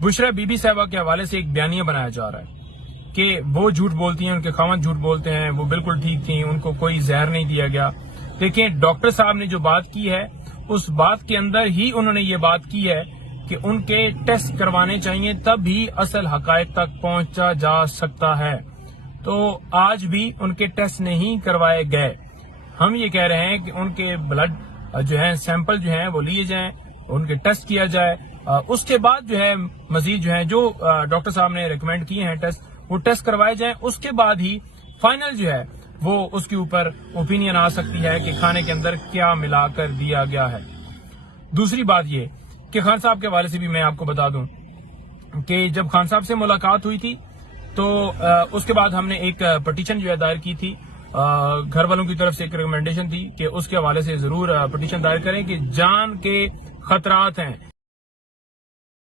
Bushra be be صاحبہ کے حوالے سے ایک بیانیہ بنایا جا رہا ہے کہ وہ جھوٹ بولتی ہیں، ان کے خاوند جھوٹ بولتے ہیں، وہ بالکل ٹھیک تھیں، ان کو کوئی زہر نہیں دیا گیا۔ دیکھیں ڈاکٹر صاحب نے جو بات کی ہے اس بات کے اندر ہی انہوں نے یہ بات کی ہے کہ ان کے ٹیسٹ کروانے چاہیے، تب ہی اصل حقائق تک پہنچا جا سکتا ہے۔ تو آج بھی ان کے ٹیسٹ نہیں کروائے گئے۔ ہم یہ کہہ رہے ہیں کہ ان کے بلڈ جو ہے سیمپل جو ہیں وہ لیے جائیں، ان کے ٹیسٹ کیا جائے، اس کے بعد جو ہے مزید جو ہے جو ڈاکٹر صاحب نے ریکمینڈ کیے ہیں ٹیسٹ، وہ ٹیسٹ کروائے جائیں۔ اس کے بعد ہی فائنل جو ہے وہ اس کے اوپر اوپینین آ سکتی ہے کہ کھانے کے اندر کیا ملا کر دیا گیا ہے۔ دوسری بات یہ کہ خان صاحب کے حوالے سے بھی میں آپ کو بتا دوں کہ جب خان صاحب سے ملاقات ہوئی تھی تو اس کے بعد ہم نے ایک پٹیشن جو ہے دائر کی تھی، گھر والوں کی طرف سے ایک ریکمنڈیشن تھی کہ اس کے حوالے سے ضرور پٹیشن دائر کریں کہ جان کے خطرات ہیں۔